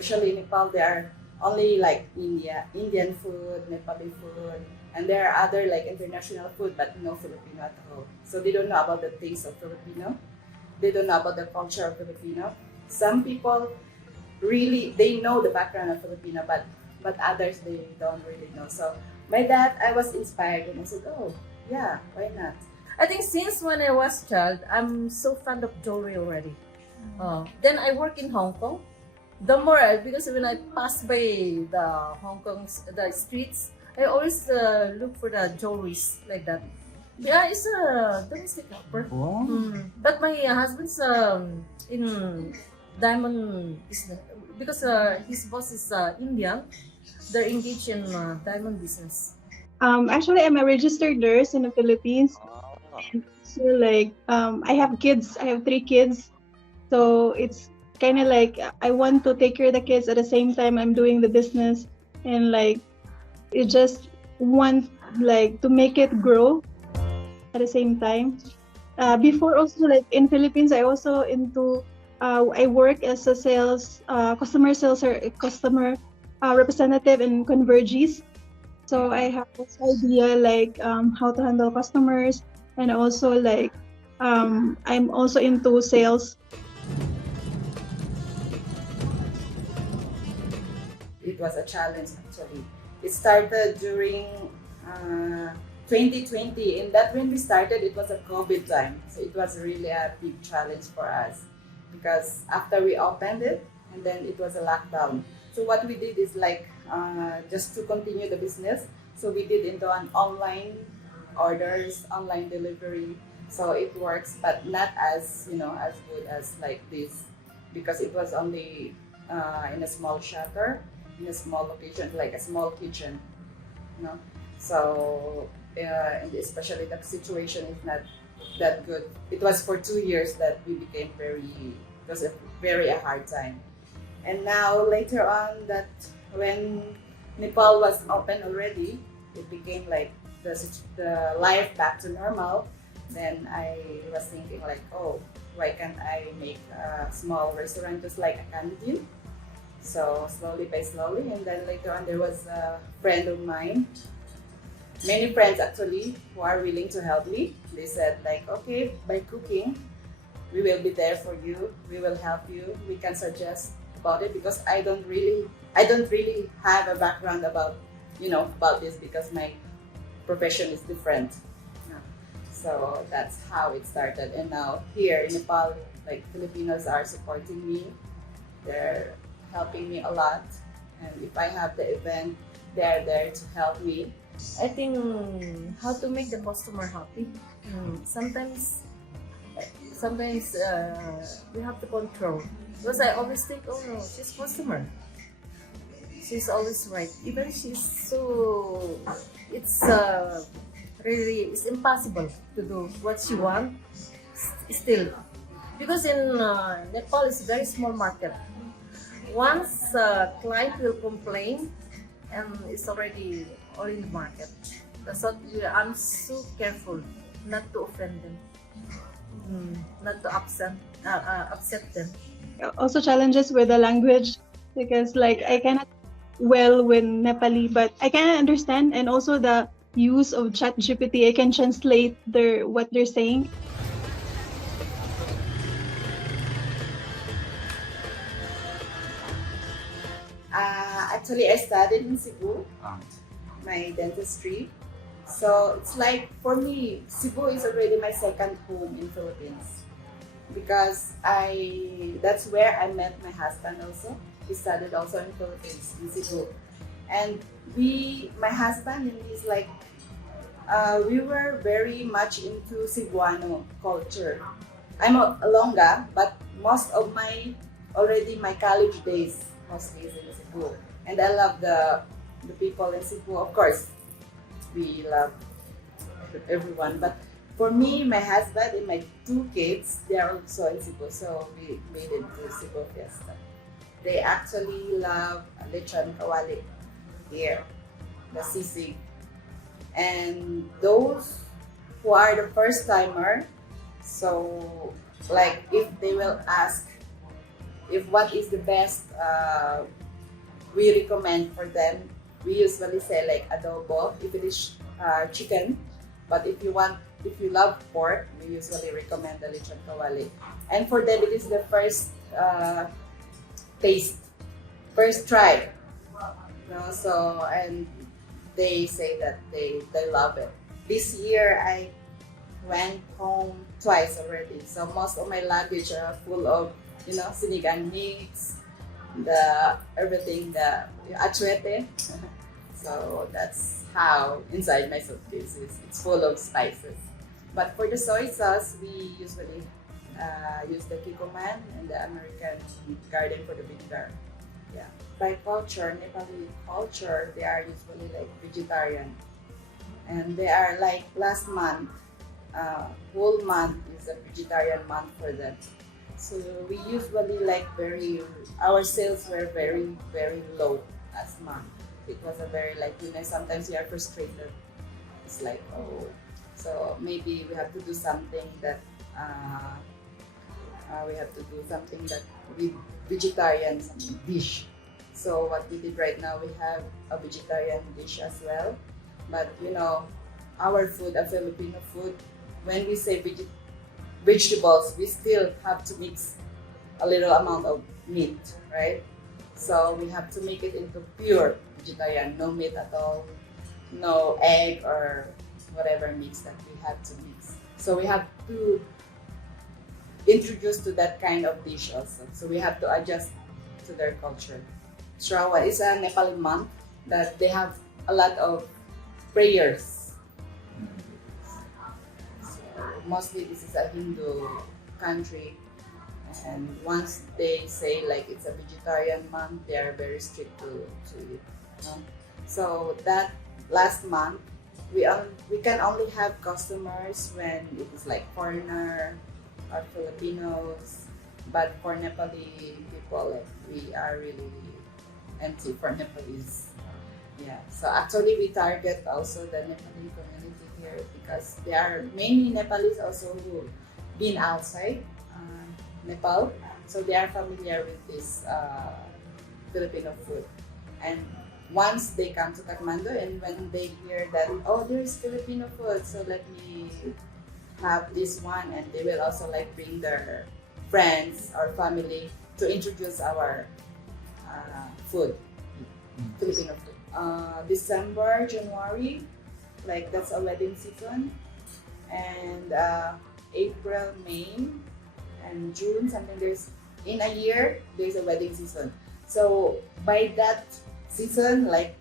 especially in Nepal, there are only like Indian food, Nepali food, and there are other like international food, but no Filipino at all. So they don't know about the taste of Filipino. They don't know about the culture of Filipino. Some people really, they know the background of Filipino, but others, they don't really know. So by that, I was inspired and I said, oh, yeah, why not? I think since when I was child, I'm so fond of jewelry already. Then I work in Hong Kong. The more, because when I pass by the Hong Kong, the streets, I always look for the jewelries like that. Yeah, it's a domestic helper. Wow. But my husband's in diamond business because his boss is Indian. They're engaged in diamond business. Actually, I'm a registered nurse in the Philippines. And so like I have kids. I have 3 kids. So it's kind of like I want to take care of the kids at the same time I'm doing the business, and like you just want like to make it grow at the same time. Before also like in Philippines, I also into I work as a customer sales or customer representative in Convergys. So I have this idea like how to handle customers, and also like I'm also into sales. It was a challenge actually. It started during 2020, and that when we started, it was a COVID time. So it was really a big challenge for us because after we opened it, and then it was a lockdown. So what we did is like just to continue the business. So we did into an online orders, online delivery. So it works, but not as as good as like this, because it was only in a small shutter, in a small location, like a small kitchen, So and especially the situation is not that good. It was for 2 years that we became it was a very hard time. And now later on, that when Nepal was open already, it became like the life back to normal. Then I was thinking like, oh, why can't I make a small restaurant just like a canteen? So slowly by slowly, and then later on there was a friend of mine, many friends actually, who are willing to help me. They said like, okay, by cooking, we will be there for you. We will help you. We can suggest about it, because I don't really have a background about about this, because my profession is different. So that's how it started. And now here in Nepal, like Filipinos are supporting me. They're helping me a lot. And if I have the event, they're there to help me. I think how to make the customer happy. Sometimes we have to control, because I always think, oh no, she's customer. She's always right. Even she's so, it's really, it's impossible to do what she wants still. Because in Nepal, it's a very small market. Once a client will complain, and it's already all in the market. That's what I'm so careful not to offend them, not to upset them. Also challenges with the language, because like I cannot well with Nepali, but I can understand, and also the use of ChatGPT, I can translate what they're saying. Actually, I studied in Cebu, my dentistry. So it's like, for me, Cebu is already my second home in Philippines, because that's where I met my husband also. He studied also in Philippines, in Cebu. And my husband and he's like, we were very much into Cebuano culture. I'm a Ilongga, but most of my college days, mostly is in Cebu. And I love the people in Cebu. Of course, we love everyone. But for me, my husband and my 2 kids, they are also in Cebu. So we made it to Cebu Fiesta. They actually love lechon kawali here, the sisig. And those who are the first timer, so like if they will ask if what is the best we recommend for them, we usually say like adobo if it is chicken. But if you love pork, we usually recommend the lechon kawali. And for them, it is the first taste, first try. So, and they say that they love it. This year, I went home twice already. So most of my luggage are full of, sinigang mix, everything, the achuete. So that's how inside my suitcase is. It's full of spices. But for the soy sauce, we usually use the kikoman and the American garden for the vinegar. Yeah. By culture, Nepali culture, they are usually like vegetarian. And they are like last month, whole month is a vegetarian month for them. So we usually like our sales were very, very low last month. It was a very sometimes we are frustrated. It's like, oh, so maybe we have to do something that with vegetarian dish. So what we did right now, we have a vegetarian dish as well. But our food, a Filipino food, when we say vegetables, we still have to mix a little amount of meat, right? So we have to make it into pure vegetarian, no meat at all, no egg or whatever mix that we have to mix. So we have to introduce to that kind of dish also. So we have to adjust to their culture. Shrawan is a Nepali month that they have a lot of prayers. So mostly this is a Hindu country. And once they say like it's a vegetarian month, they are very strict to it. So that last month, we can only have customers when it is like foreigner or Filipinos. But for Nepali people, like we are really empty for Nepalese. Yeah. So actually, we target also the Nepali community here because there are many Nepalese also who been outside Nepal, so they are familiar with this Filipino food. And once they come to Kathmandu and when they hear that, oh, there's Filipino food, so let me have this one, and they will also like bring their friends or family to introduce our food, Filipino food. December, January, like that's a wedding season, and April, May, and June, something in a year, there's a wedding season. So by that season, like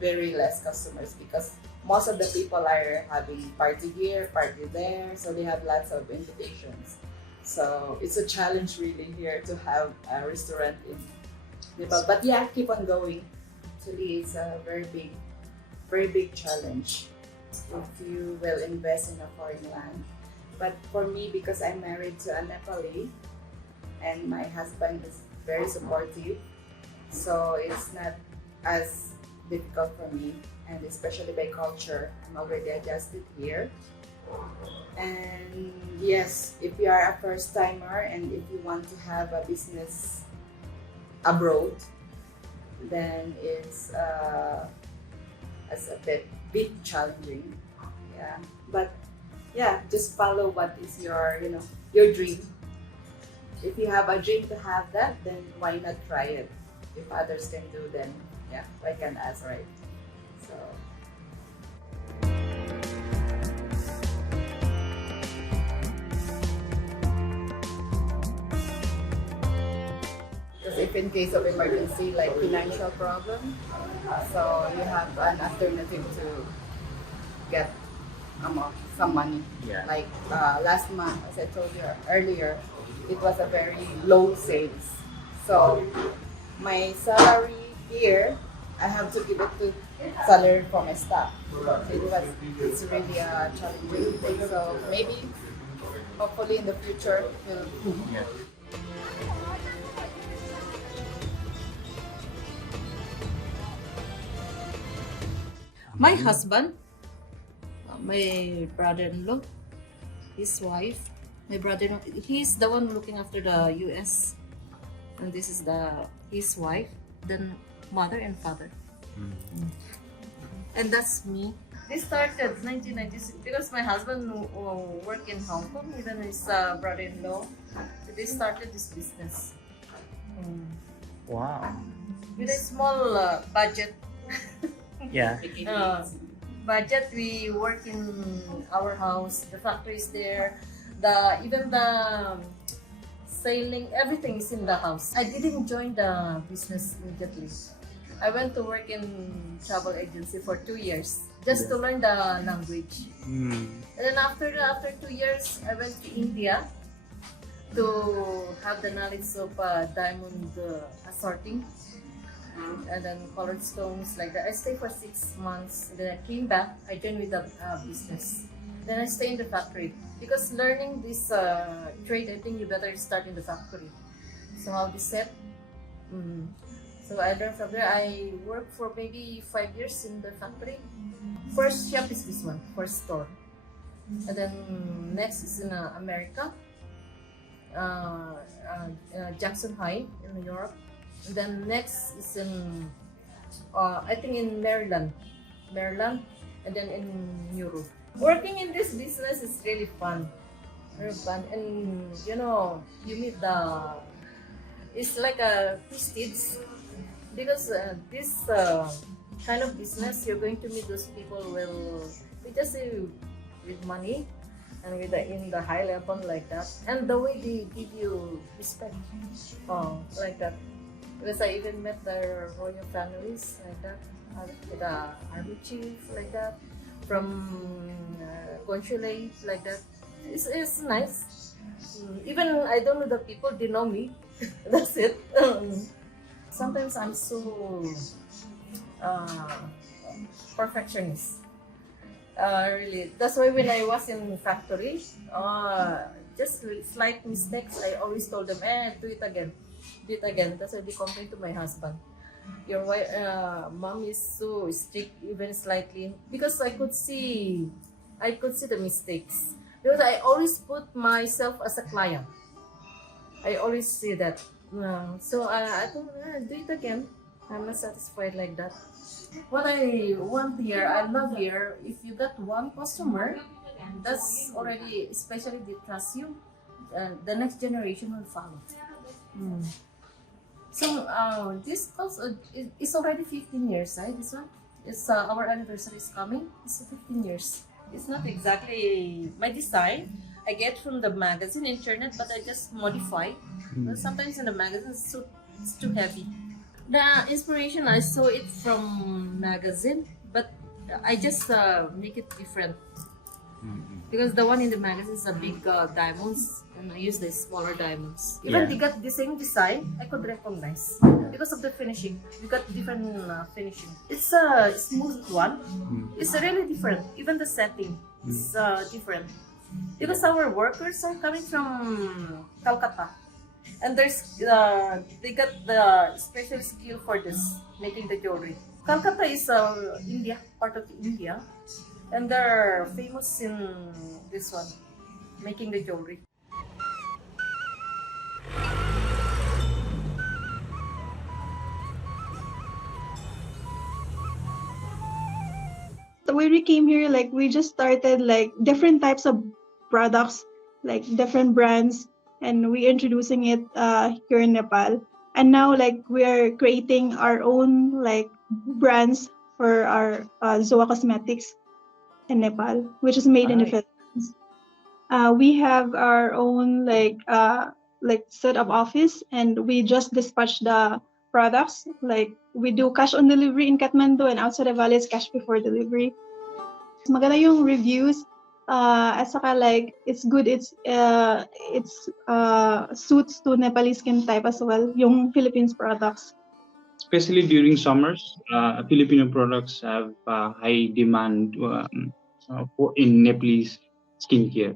very less customers because most of the people are having party here, party there, so they have lots of invitations. So it's a challenge really here to have a restaurant in Nepal. But yeah, keep on going. Actually, it's a very big challenge if you will invest in a foreign land. But for me, because I'm married to a Nepali and my husband is very supportive, so it's not as difficult for me, and especially by culture, I'm already adjusted here. And yes, if you are a first timer and if you want to have a business abroad, then it's a bit challenging. Yeah, but yeah, just follow what is your dream. If you have a dream to have that, then why not try it? If others can do, then yeah, why can't us, right? So. Because if in case of emergency, like financial problem, so you have an alternative to get some money. Yeah. Like last month, as I told you earlier, it was a very low sales. So my salary here, I have to give it to salary for my staff. So it's really a challenging thing. So maybe, hopefully in the future, we'll. Yeah. My husband, my brother-in-law, his wife, my brother-in-law, he's the one looking after the US and this is his wife, then mother and father. And that's me. This started 1996 because my husband worked in Hong Kong, even his brother-in-law. So they started this business. Wow. With a small budget. Yeah. Budget, we work in our house. The factory is there. Even the sailing, everything is in the house. I didn't join the business immediately. I went to work in travel agency for 2 years just to learn the language. And then after 2 years, I went to India to have the knowledge of diamond assorting and then colored stones like that. I stayed for 6 months. And then I came back. I joined with the business. Then I stay in the factory because learning this trade, I think you better start in the factory. So how to set. So I learned from there. I worked for maybe 5 years in the factory. First shop is this one, first store. And then next is in America, Jackson High in New York. And then next is in, I think in Maryland, and then in Europe. Working in this business is really fun, very fun. And you know, you meet it's like a prestige. Because this kind of business, you're going to meet those people with money and in the high level like that, and the way they give you respect, like that. Because I even met the royal families like that, with the army chief like that, from consulate like that. It's nice. Even I don't know the people, they know me. That's it. Sometimes I'm so perfectionist. Really. That's why when I was in factory, just slight mistakes, I always told them, do it again. That's why they complain to my husband. Your wife, mom is so strict, even slightly, because I could see the mistakes. Because I always put myself as a client. I always say that. So I don't do it again. I'm not satisfied like that. What I want here, I love here, if you got one customer, that's already, especially they trust you, the next generation will follow. So this is already 15 years, right? This one, it's our anniversary is coming. It's 15 years. It's not exactly my design. I get from the magazine, internet, but I just modify. Sometimes in the magazine it's too heavy. The inspiration, I saw it from magazine, but I just make it different. Because the one in the magazine is a big diamonds, and I use the smaller diamonds. Even they got the same design, I could recognize because of the finishing. We got different finishing. It's a smooth one. It's really different. Even the setting is different. Because our workers are coming from Calcutta, and they got the special skill for this, making the jewelry. Calcutta is India, part of India, and they're famous in this one, making the jewelry. So when we came here, like we just started like different types of products, like different brands, and we introducing it here in Nepal. And now like we are creating our own like brands for our Zoa Cosmetics in Nepal, which is made in the Philippines. We have our own like set of office, and we just dispatch the products. Like we do cash on delivery in Kathmandu, and outside the valley is cash before delivery. Maganda yung reviews. At saka like it's good. It's suits to Nepali skin type as well. Yung Philippines products. Especially during summers, Filipino products have high demand in Nepalese skincare.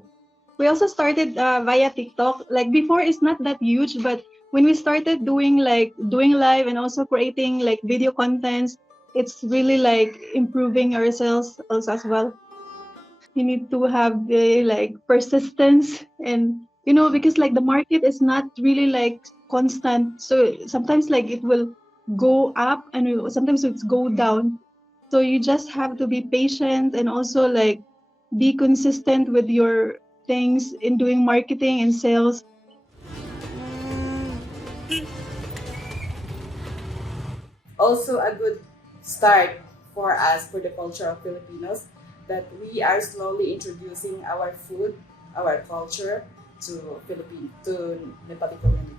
We also started via TikTok. Like before, it's not that huge, but when we started doing live and also creating like video contents, it's really like improving ourselves also as well. You need to have the like persistence, and because like the market is not really like constant. So sometimes like it will go up and sometimes it's go down. So you just have to be patient and also like be consistent with your things in doing marketing and sales. Also a good start for us, for the culture of Filipinos, that we are slowly introducing our food, our culture to Nepali community.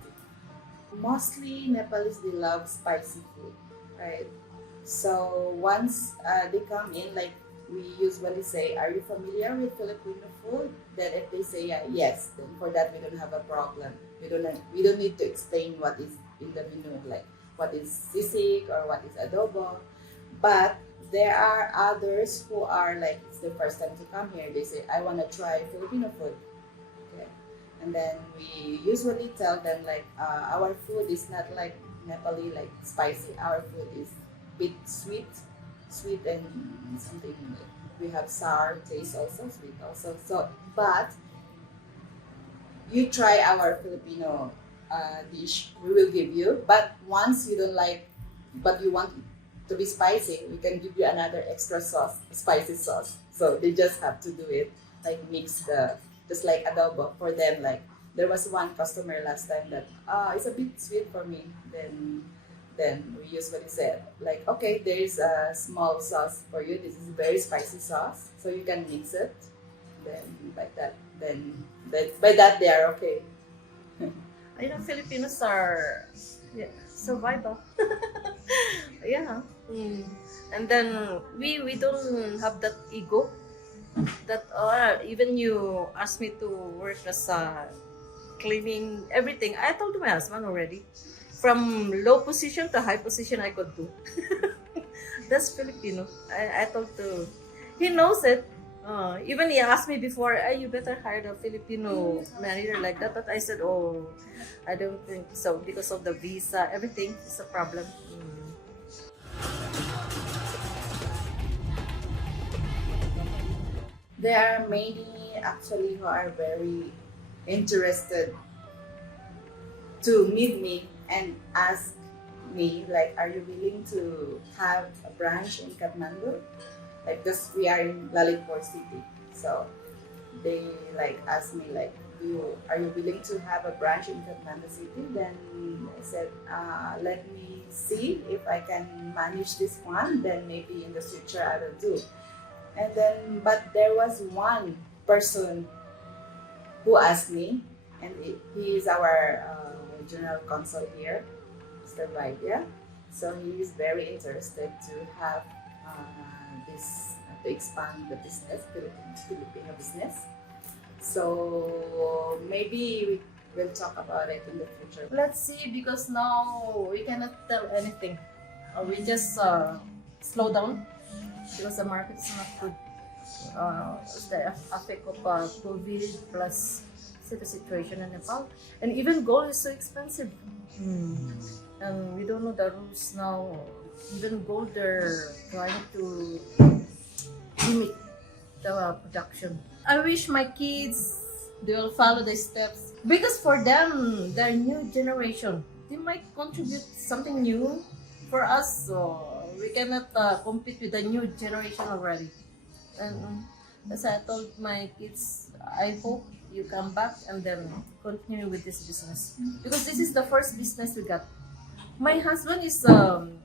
Mostly Nepalese, they love spicy food, right? So once they come in, like we usually say, are you familiar with Filipino food? Then if they say yes, then for that we don't have a problem. We don't need to explain what is in the menu, like what is sisig or what is adobo. But there are others who are like, it's their first time to come here. They say, I want to try Filipino food. Okay. And then we usually tell them like, our food is not like Nepali, like spicy. Our food is bit sweet and something. We have sour taste also, sweet also. So, but you try our Filipino dish, we will give you. But once you don't like, but you want it to be spicy, we can give you another extra sauce, spicy sauce. So they just have to do it, like mix just like adobo for them. Like there was one customer last time that, it's a bit sweet for me. Then we usually say like, okay, there is a small sauce for you. This is very spicy sauce, so you can mix it. Then like that, by that they are okay. I know Filipinos are survival. Yeah. And then we don't have that ego that even you ask me to work as cleaning everything. I told my husband already, from low position to high position I could do. That's Filipino. I told to, he knows it. Even he asked me before, you better hire a Filipino manager like that. But I said, oh, I don't think so, because of the visa, everything is a problem. There are many actually who are very interested to meet me and ask me like, are you willing to have a branch in Kathmandu? Like, because we are in Lalimpur city, so they like ask me like, are you willing to have a branch in Kathmandu city? Then I said, let me see if I can manage this one. Then maybe in the future I will do. And then, but there was one person who asked me, and he is our general counsel here, Mr. Vaidya. So he is very interested to have to expand the business, Filipino business. So maybe we will talk about it in the future. Let's see, because now we cannot tell anything. We just slow down because the market is not good. The effect of COVID plus the situation in Nepal, and even gold is so expensive. And we don't know the rules now. Even gold, they're trying to limit the production. I wish my kids, they will follow the steps, because for them, they're new generation. They might contribute something new for us, so we cannot compete with the new generation already. And as I told my kids, I hope you come back and then continue with this business, because this is the first business we got. My husband is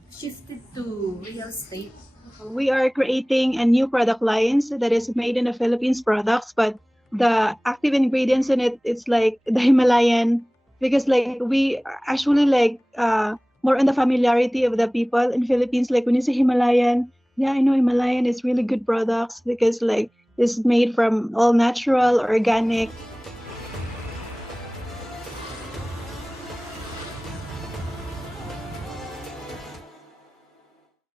shifted to real estate. We are creating a new product lines that is made in the Philippines products, but the active ingredients in it, it's like the Himalayan, because like we actually like more on the familiarity of the people in Philippines. Like when you say Himalayan, yeah, I know Himalayan is really good products because like it's made from all natural, organic.